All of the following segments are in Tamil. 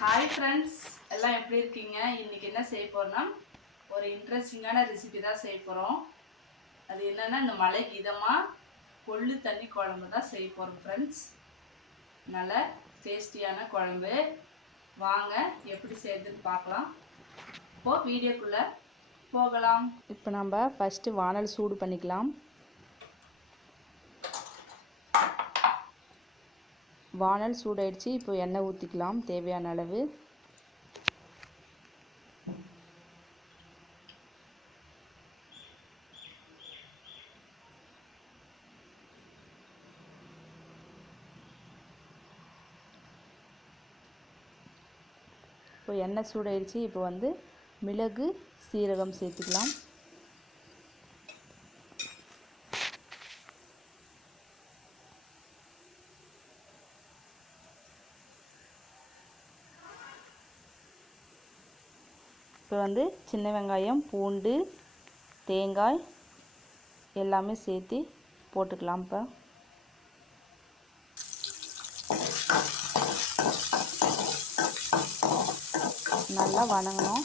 ஹாய் ஃப்ரெண்ட்ஸ் எல்லாம் எப்படி இருக்கீங்க? இன்னைக்கு என்ன செய்ய போகிறோன்னா ஒரு இன்ட்ரெஸ்டிங்கான ரெசிபி தான் செய்ய போகிறோம் அது என்னென்னா இந்த மலைக்கு இதமாக கொள்ளு தண்ணி குழம்பு தான் செய்ய போகிறோம் ஃப்ரெண்ட்ஸ் நல்ல டேஸ்டியான குழம்பு. வாங்க எப்படி செய்யறதுன்னு பார்க்கலாம். இப்போது வீடியோக்குள்ளே போகலாம். இப்போ நம்ம ஃபஸ்ட்டு வானல் சூடு பண்ணிக்கலாம். வானல் சூடாயிடுச்சு. இப்போ எண்ணெய் ஊற்றிக்கலாம் தேவையான அளவு. இப்போ எண்ணெய் சூடாயிடுச்சு. இப்போ வந்து மிளகு சீரகம் சேர்த்துக்கலாம். இப்போ வந்து சின்ன வெங்காயம் பூண்டு தேங்காய் எல்லாமே சேர்த்து போட்டுக்கலாம் இப்போ. நல்லா வணங்கணும்.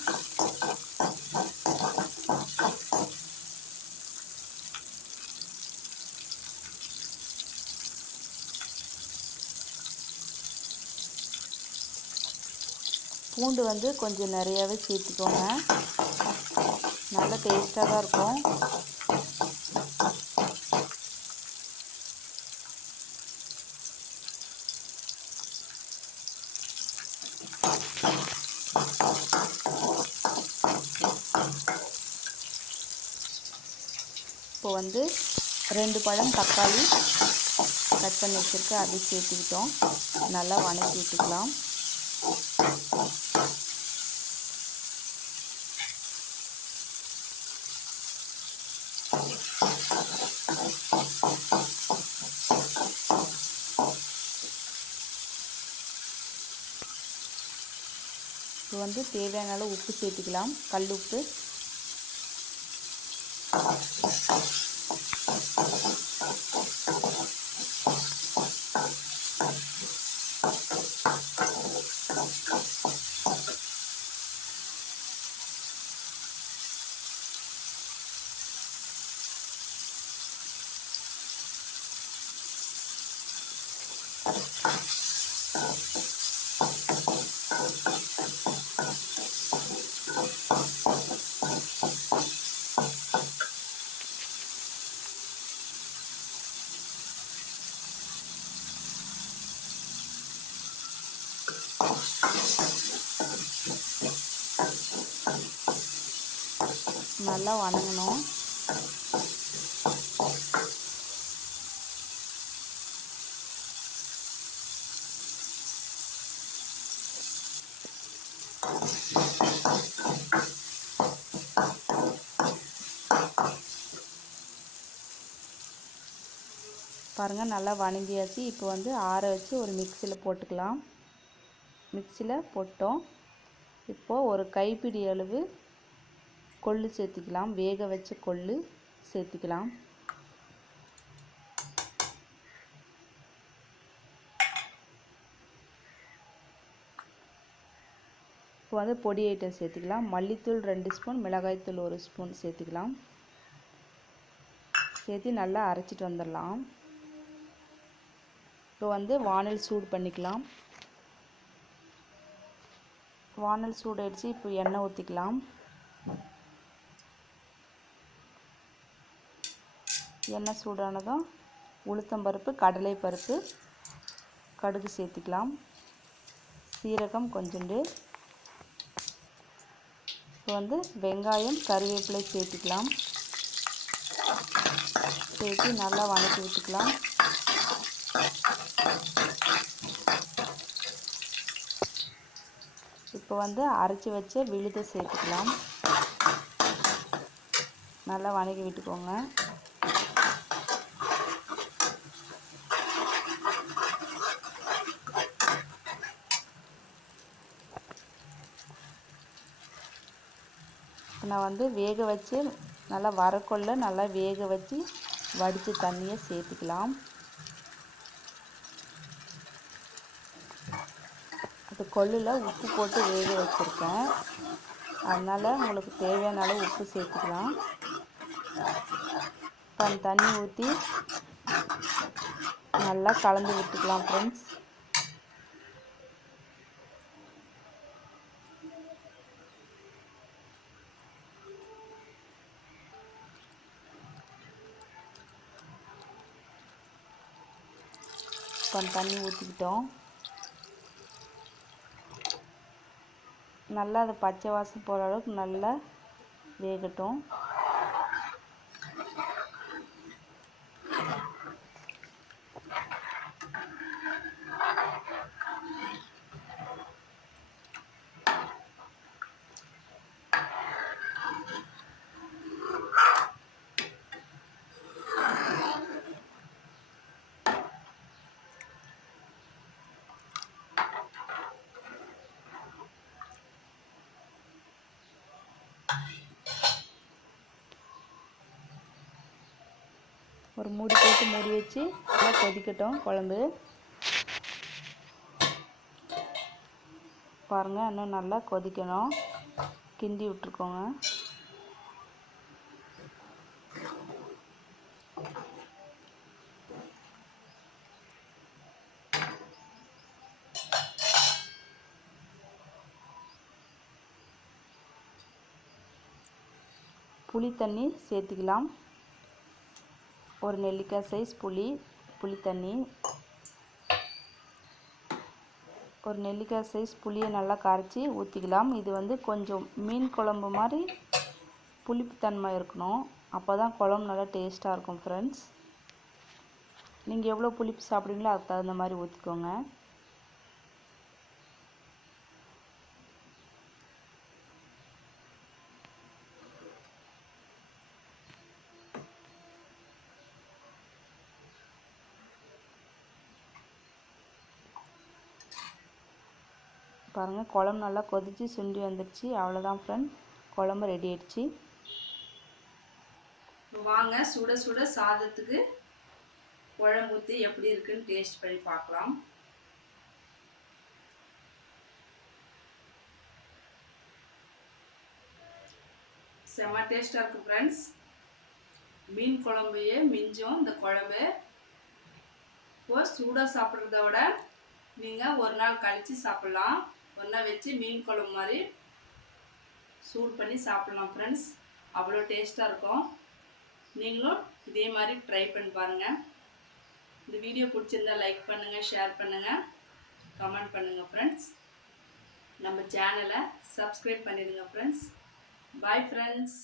பூண்டு வந்து கொஞ்சம் நிறையாவே சேர்த்துக்கோங்க. நல்ல டேஸ்ட்டாக தான் இருக்கும். இப்போ வந்து ரெண்டு பழம் தக்காளி கட் பண்ணி வச்சுருக்க அதை சேர்த்துக்கிட்டோம். நல்லா வணக்கி விட்டுக்கலாம். இப்போ வந்து தேவையான அளவு உப்பு சேர்த்துக்கலாம். கல் உப்பு. நல்லா வணங்கணும் பாருங்கள் நல்லா வணங்கியாச்சு. இப்போ வந்து ஆற வச்சு ஒரு மிக்சியில் போட்டுக்கலாம். மிக்சியில் போட்டோம். இப்போது ஒரு கைப்பிடி அளவு கொள்ளு சேர்த்திக்கலாம். வேக வச்ச கொள்ளு சேர்த்திக்கலாம். இப்போ வந்து பொடி ஐட்டம் சேர்த்துக்கலாம். மல்லித்தூள் ரெண்டு ஸ்பூன் மிளகாய்த்தூள் ஒரு ஸ்பூன் சேர்த்துக்கலாம். சேர்த்து நல்லா அரைச்சிட்டு வந்துடலாம். இப்போ வந்து வானல் சூடு பண்ணிக்கலாம். வானல் சூடாயிடுச்சு இப்போ எண்ணெய் ஊற்றிக்கலாம் எண்ணெய் சூடானதும் உளுத்தம்பருப்பு கடலை பருப்பு கடுகு சேர்த்துக்கலாம். சீரகம் கொஞ்சோண்டு. இப்போ வந்து வெங்காயம் கருவேப்பிலை சேர்த்துக்கலாம். சேர்த்து நல்லா வணக்கி விட்டுக்கலாம். இப்போ வந்து அரைச்சி வச்ச விழுதை சேர்த்துக்கலாம். நல்லா வணக்கி விட்டுக்கோங்க. நான் வந்து வேக வச்சு நல்லா வரக்கொள்ள நல்லா வேக வச்சு வடித்த தண்ணியை சேர்த்துக்கலாம். அது கொள்ளில் உப்பு போட்டு வேக வச்சுருக்கேன். அதனால் உங்களுக்கு தேவையான அளவு உப்பு சேர்த்துக்கலாம். இப்போ அந்த தண்ணி ஊற்றி நல்லா கலந்து விட்டுக்கலாம் ஃப்ரெண்ட்ஸ் இப்போ தண்ணி ஊற்றிக்கிட்டோம் நல்லா அது பச்சை வாசம் போகிற அளவுக்கு நல்லா வேகட்டும். ஒரு மூடி போட்டு மூடி வச்சு நல்லா கொதிக்கட்டும் குழம்பு. பாருங்கள் இன்னும் நல்லா கொதிக்கணும். கிண்டி விட்டுருக்கோங்க. புளி தண்ணி சேர்த்துக்கலாம். ஒரு நெல்லிக்காய் சைஸ் புளி புளி தண்ணி ஒரு நெல்லிக்காய் சைஸ் புளியை நல்லா கரைச்சி ஊற்றிக்கலாம் இது வந்து கொஞ்சம் மீன் குழம்பு மாதிரி புளிப்புத்தன்மை இருக்கணும். அப்போ தான் குழம்பு நல்லா டேஸ்ட்டாக இருக்கும் ஃப்ரெண்ட்ஸ் நீங்கள் எவ்வளோ புளிப்பு சாப்பிடுவீங்களோ அதுக்கு தகுந்த மாதிரி ஊற்றிக்கோங்க பாருங்கள் குழம்பு நல்லா கொதித்து சுண்டி வந்துடுச்சு அவ்வளோதான் ஃப்ரெண்ட் குழம்பு ரெடி ஆயிடுச்சு. வாங்க சுட சுட சாதத்துக்கு குழம்பு ஊற்றி எப்படி இருக்குன்னு டேஸ்ட் பண்ணி பார்க்கலாம். செம்ம டேஸ்ட்டாக இருக்குது ஃப்ரெண்ட்ஸ் மீன் குழம்பையே மிஞ்சும் இந்த குழம்பு. இப்போ சூடாக சாப்பிட்றத விட நீங்கள் ஒரு நாள் கழித்து சாப்பிட்லாம். ஒன்றா வச்சு மீன் குழம்பு மாதிரி சூடு பண்ணி சாப்பிட்லாம் ஃப்ரெண்ட்ஸ் அவ்வளோ டேஸ்ட்டாக இருக்கும். நீங்களும் இதே மாதிரி ட்ரை பண்ணி பாருங்கள் இந்த வீடியோ பிடிச்சிருந்தா லைக் பண்ணுங்கள் ஷேர் பண்ணுங்கள் கமெண்ட் பண்ணுங்கள் ஃப்ரெண்ட்ஸ் நம்ம சேனலை சப்ஸ்கிரைப் பண்ணிடுங்க ஃப்ரெண்ட்ஸ் பாய் ஃப்ரெண்ட்ஸ்